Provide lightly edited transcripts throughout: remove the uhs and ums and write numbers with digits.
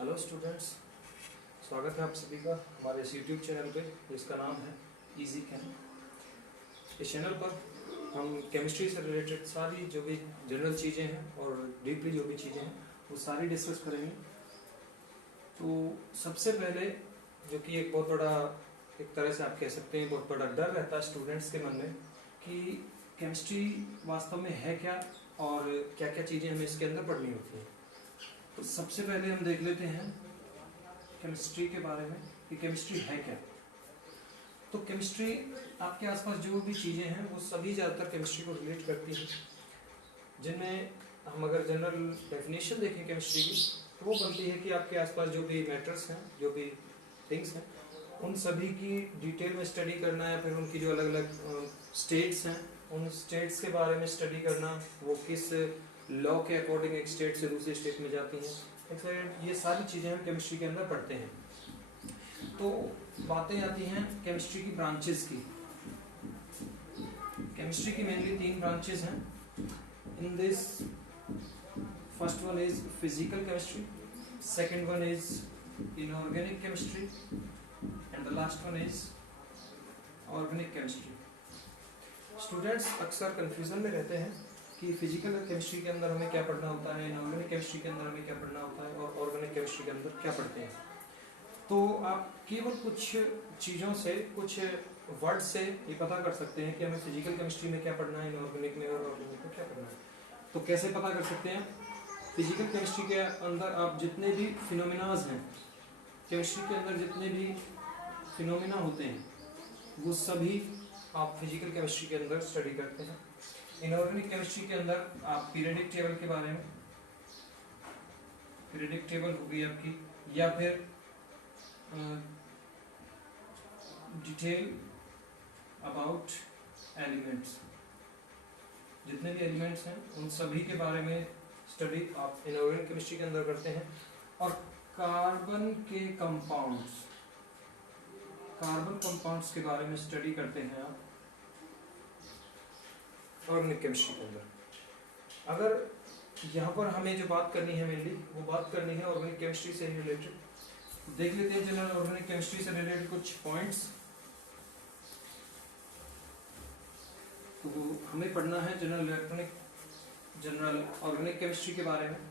Hello students, स्वागत है आप सभी का हमारे इस यूट्यूब चैनल पे जिसका नाम है इजी कैम। इस चैनल पर हम केमिस्ट्री से रिलेटेड सारी जो भी जनरल चीज़ें हैं और डीपली जो भी चीज़ें हैं वो सारी डिस्कस करेंगे। तो सबसे पहले जो कि एक बहुत बड़ा, एक तरह से आप कह सकते हैं बहुत बड़ा डर रहता है स्टूडेंट्स के मन में कि केमिस्ट्री वास्तव में है क्या और क्या क्या चीज़ें हमें इसके अंदर पढ़नी होती हैं। तो सबसे पहले हम देख लेते हैं केमिस्ट्री के बारे में कि केमिस्ट्री है क्या। तो केमिस्ट्री आपके आसपास जो भी चीज़ें हैं वो सभी ज़्यादातर केमिस्ट्री को रिलेट करती हैं, जिनमें हम अगर जनरल डेफिनेशन देखें केमिस्ट्री की तो वो बनती है कि आपके आसपास जो भी मैटर्स हैं, जो भी थिंग्स हैं, उन सभी की डिटेल में स्टडी करना या फिर उनकी जो अलग अलग स्टेट्स हैं उन स्टेट्स के बारे में स्टडी करना, वो किस लॉ के अकॉर्डिंग एक स्टेट से दूसरी स्टेट में जाती हैं, ये सारी चीज़ें हम केमिस्ट्री के अंदर पढ़ते हैं। तो बातें आती हैं केमिस्ट्री की ब्रांचेस की। केमिस्ट्री की मेनली 3 ब्रांचेस हैं। In this first one is physical chemistry, second one is inorganic chemistry and the last one is organic chemistry. Students अक्सर कंफ्यूजन में रहते हैं कि फिजिकल केमिस्ट्री के अंदर हमें क्या पढ़ना होता है, इनऑर्गेनिक केमिस्ट्री के अंदर हमें क्या पढ़ना होता है और ऑर्गेनिक केमिस्ट्री के अंदर क्या पढ़ते हैं। तो आप केवल कुछ चीज़ों से, कुछ वर्ड से ये पता कर सकते हैं कि हमें फिजिकल केमिस्ट्री में क्या पढ़ना है, इनऑर्गेनिक में और ऑर्गेनिक में क्या पढ़ना है। तो कैसे पता कर सकते हैं? फिजिकल केमिस्ट्री के अंदर आप जितने भी फिनोमिनाज हैं, केमिस्ट्री के अंदर जितने भी फिनोमिना होते हैं वो सभी आप फिजिकल केमिस्ट्री के अंदर स्टडी करते हैं। इनऑर्गेनिक केमिस्ट्री के अंदर आप पीरियडिक टेबल के बारे में, पीरियडिक टेबल होगी आपकी, या फिर डिटेल अबाउट एलिमेंट्स, जितने भी एलिमेंट्स हैं उन सभी के बारे में स्टडी आप इनऑर्गेनिक केमिस्ट्री के अंदर करते हैं। और कार्बन के कंपाउंड्स, कार्बन कंपाउंड्स के बारे में स्टडी करते हैं आप ऑर्गेनिक केमिस्ट्री के अंदर। अगर यहाँ पर हमें जो बात करनी है मेनली वो बात करनी है ऑर्गेनिक केमिस्ट्री से रिलेटेड। देख लेते हैं जनरल ऑर्गेनिक केमिस्ट्री से रिलेटेड कुछ पॉइंट्स। तो वो हमें पढ़ना है जनरल ऑर्गेनिक केमिस्ट्री के बारे में।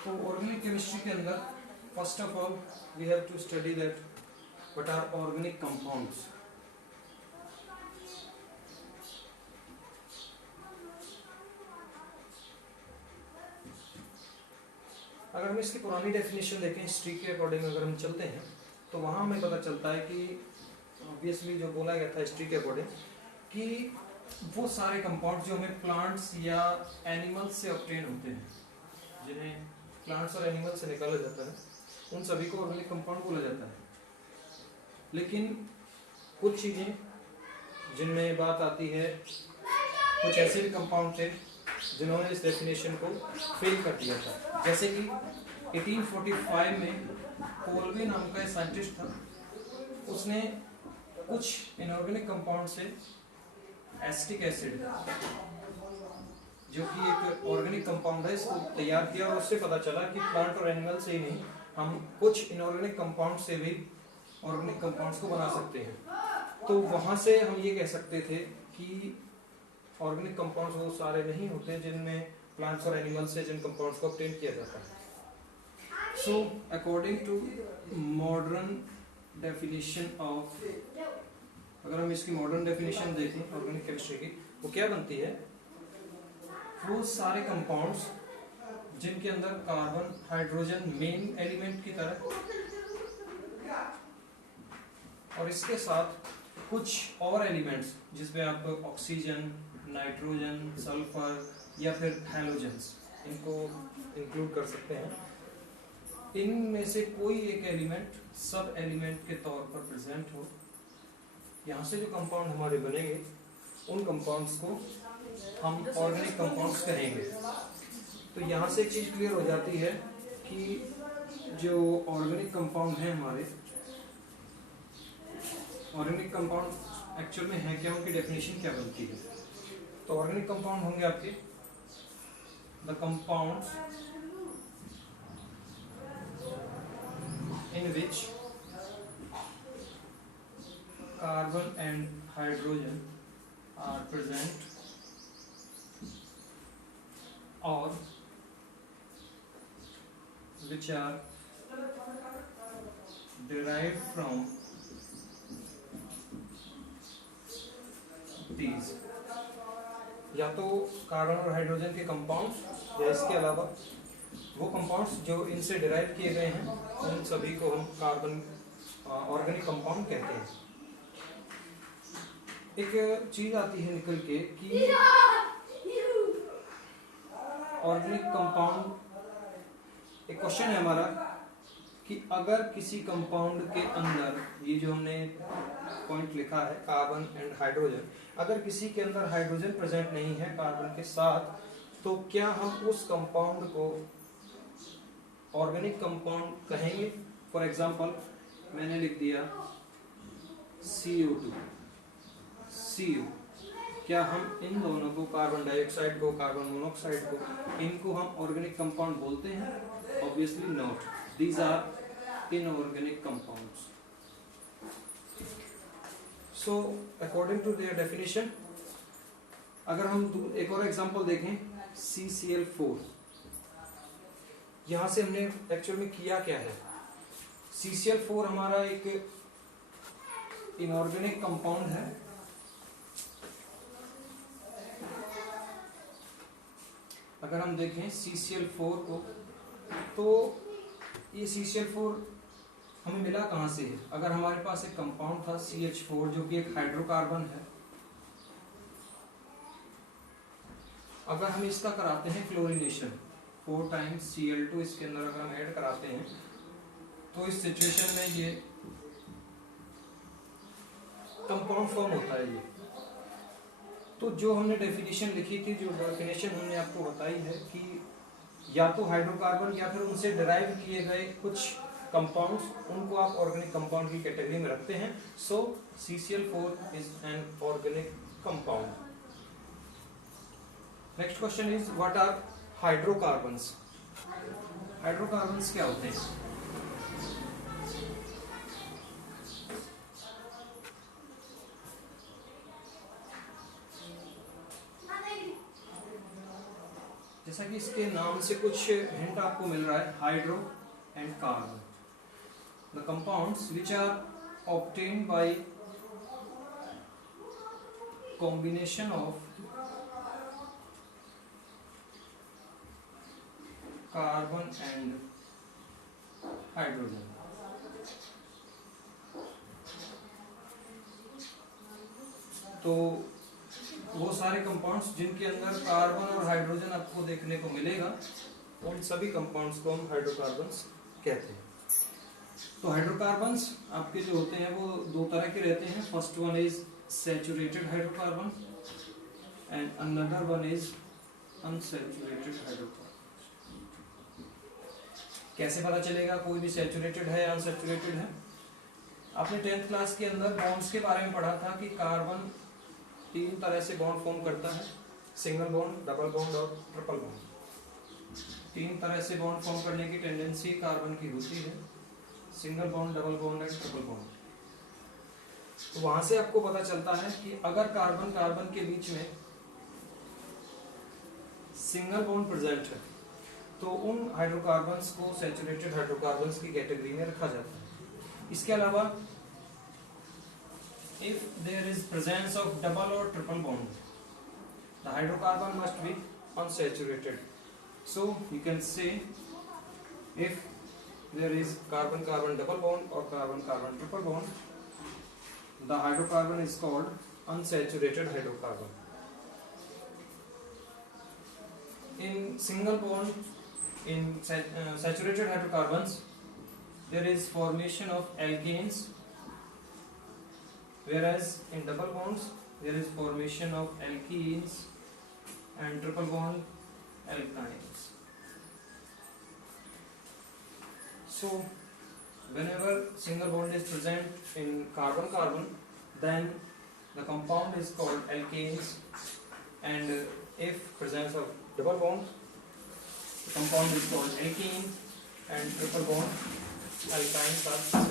तो ऑर्गेनिक केमिस्ट्री के अंदर first of all we have to study that what are organic compounds. अगर हम इसकी पुरानी डेफिनेशन देखें, हिस्ट्री के अकॉर्डिंग अगर हम चलते हैं तो वहाँ हमें पता चलता है कि ऑब्वियसली जो बोला गया था हिस्ट्री के अकॉर्डिंग कि वो सारे कंपाउंड जो हमें प्लांट्स या एनिमल्स से ऑब्टेन होते हैं, जिन्हें प्लांट्स और एनिमल्स से निकाला जाता है, उन सभी को ऑर्गेनिक कंपाउंड बोला जाता है। लेकिन कुछ चीज़ें जिनमें बात आती है, कुछ ऐसे भी कंपाउंड थे जिन्होंने इस डेफिनेशन को फेल कर दिया था। जैसे कि 1845 में कोल्बे नाम का एक साइंटिस्ट था, उसने कुछ इनऑर्गेनिक कंपाउंड से एसिटिक एसिड, जो कि एक ऑर्गेनिक कंपाउंड है, इसको तैयार किया और उससे पता चला कि प्लांट और एनिमल से ही नहीं, हम कुछ इनऑर्गेनिक कंपाउंड से भी ऑर्गेनिक कंपाउंड्स को बना सकते हैं। तो वहाँ से हम ये कह सकते थे कि ऑर्गेनिक कंपाउंड्स वो सारे नहीं होते जिनमें प्लांट्स और एनिमल्स से जिन कंपाउंड्स को ऑब्टेन किया जाता है। So according to modern definition of, अगर हम इसकी मॉडर्न डेफिनेशन देखें ऑर्गेनिक केमिस्ट्री की, वो क्या बनती है? वो सारे कंपाउंड्स जिनके अंदर कार्बन, हाइड्रोजन मेन एलिमेंट की तरह, और इसके साथ कुछ और एलिमेंट्स जिसमें आप ऑक्सीजन, नाइट्रोजन, सल्फर या फिर हैलोजेंस, इनको इंक्लूड कर सकते हैं। इनमें से कोई एक एलिमेंट सब एलिमेंट के तौर पर प्रेजेंट हो। यहाँ से जो कंपाउंड हमारे बनेंगे उन कंपाउंड्स को हम ऑर्गेनिक कंपाउंड्स कहेंगे। तो यहाँ से एक चीज़ क्लियर हो जाती है कि जो ऑर्गेनिक कंपाउंड हैं हमारे, ऑर्गेनिक कंपाउंड एक्चुअल में है क्या, उनकी डेफिनेशन क्या बनती है। तो ऑर्गेनिक कंपाउंड होंगे आपके the compounds in which carbon and hydrogen are present और which are derived from these, या तो कार्बन और हाइड्रोजन के कंपाउंड्स या इसके अलावा वो कंपाउंड्स जो इनसे डिराइव किए गए हैं, उन सभी को हम कार्बन ऑर्गेनिक कंपाउंड कहते हैं। एक चीज आती है निकल के कि ऑर्गेनिक कंपाउंड, एक क्वेश्चन है हमारा कि अगर किसी कंपाउंड के अंदर, ये जो हमने पॉइंट लिखा है कार्बन एंड हाइड्रोजन, अगर किसी के अंदर हाइड्रोजन प्रेजेंट नहीं है कार्बन के साथ, तो क्या हम उस कंपाउंड को ऑर्गेनिक कंपाउंड कहेंगे। फॉर एग्जांपल मैंने लिख दिया CO2, CO, क्या हम इन दोनों को, कार्बन डाइऑक्साइड को, कार्बन मोनोऑक्साइड को, इनको हम ऑर्गेनिक कंपाउंड बोलते हैं। Obviously not, these are inorganic compounds. So according to their definition, अगर हम एक और एग्जांपल देखें CCl4, यहां से हमने एक्चुअल में किया क्या है। CCl4 हमारा एक इनऑर्गेनिक कंपाउंड है। अगर हम देखें CCl4 को, तो ये CCl4 हमें मिला कहाँ से है। अगर हमारे पास एक कंपाउंड था CH4 जो कि एक हाइड्रोकार्बन है, अगर हम इसका कराते हैं क्लोरीनेशन 4 टाइम्स Cl2 इसके अंदर अगर हम ऐड कराते हैं, तो इस सिचुएशन में ये कंपाउंड फॉर्म होता है। ये तो जो हमने डेफिनेशन लिखी थी, जो डेफिनेशन हमने आपको बताई है कि या तो हाइड्रोकार्बन या फिर उनसे डिराइव किए गए कुछ कंपाउंड्स, उनको आप ऑर्गेनिक कंपाउंड की कैटेगरी में रखते हैं। So CCl4 is an organic compound. Next question is what are hydrocarbons. Hydrocarbons क्या होते हैं। जैसा कि इसके नाम से कुछ हिंट आपको मिल रहा है, hydro and carbon, the compounds which are obtained by combination of carbon and hydrogen. तो वो सारे कंपाउंड्स जिनके अंदर कार्बन और हाइड्रोजन आपको देखने को मिलेगा, उन सभी कंपाउंड्स को हम हाइड्रोकार्बन्स कहते हैं। तो हाइड्रोकार्बन्स आपके जो होते हैं वो दो तरह के रहते हैं। First one is saturated hydrocarbon and another one is unsaturated hydrocarbon. कैसे पता चलेगा कोई भी सैचुरेटेड है या अनसैचुरेटेड है। आपने 10th क्लास के अंदर बॉन्ड्स के बारे में पढ़ा था कि कार्बन 3 तरह से बॉन्ड फॉर्म करता है, सिंगल बॉन्ड, डबल बॉन्ड और ट्रिपल बॉन्ड। 3 तरह से बॉन्ड फॉर्म करने की टेंडेंसी कार्बन की होती है, single bond, double bond and triple bond. तो वहां से आपको पता चलता है कि अगर कार्बन कार्बन के बीच में सिंगल बॉन्ड प्रेजेंट है, तो उन हाइड्रोकार्बन्स को सैचुरेटेड हाइड्रोकार्बन्स की कैटेगरी में रखा जाता है। इसके अलावा if there is presence of double or triple bond, the hydrocarbon must be unsaturated. So you can say if there is carbon carbon double bond or carbon carbon triple bond, the hydrocarbon is called unsaturated hydrocarbon. In single bond, in saturated hydrocarbons, there is formation of alkanes, whereas in double bonds there is formation of alkenes and triple bond alkynes. So whenever single bond is present in carbon carbon, then the compound is called alkanes, and if presence of double bond, the compound is called alkene, and triple bond alkynes are